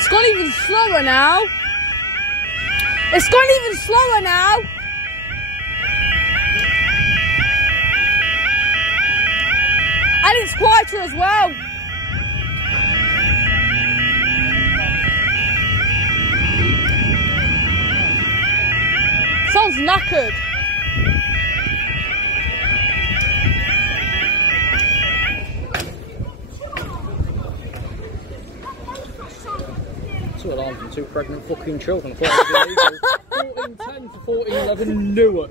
It's gone even slower now. It's gone even slower now. And it's quieter as well. Sounds knackered. Two alarms and two pregnant fucking children. I thought it was illegal. 1410 to 1411 Newark.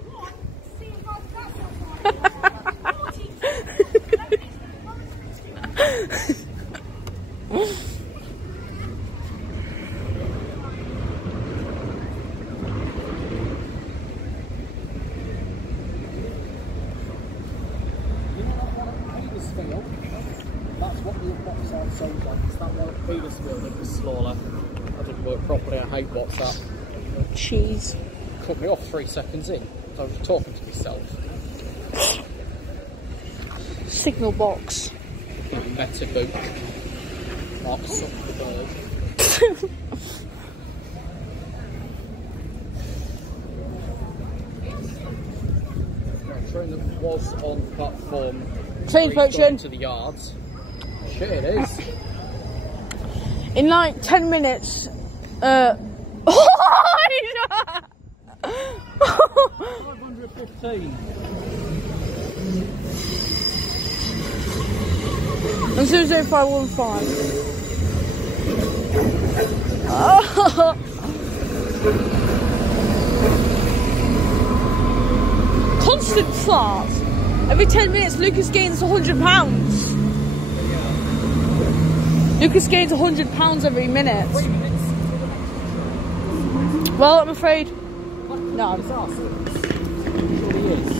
That's what the box art sounds like. It's that one at Petersfield, it was smaller. That didn't work properly, I hate WhatsApp. Cheese. Cut me off 3 seconds in, so I was talking to myself. Signal box. Better boot. Mark suck the bird. Train that was on platform. Train approaching. To the yards. Shit, it is. In like 10 minutes. 515. And 00515. Oh. Constant fart. Every 10 minutes, Lucas gains £100. Lucas gains £100 every minute. Well, I'm afraid. No. It really is.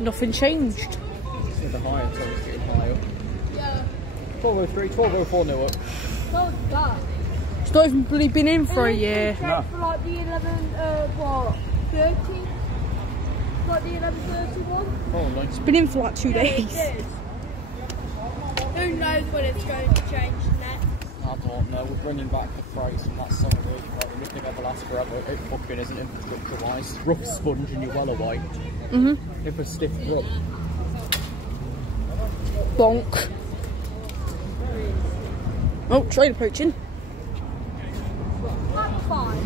Nothing changed. See the higher tones getting higher. Yeah. 1203, 1204 Newark. It's not even really been in for a year. No. For like the 30? Like the 11:31? Oh, It's been in for like 2 days. Who knows when it's going to change next? I don't know. We're bringing back the phrase from that song really, like, nothing ever lasts forever. It fucking isn't infrastructure-wise. Rough sponge and you're well away. If a stiff rub. Bonk. Oh, train approaching. That's fine.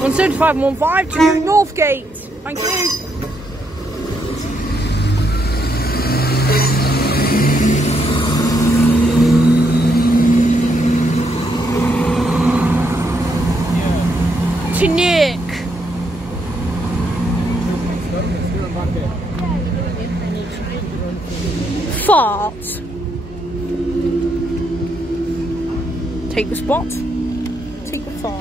175 and 15 to Northgate. Thank you. To Nick. Fart. Take the spot. Take the fart.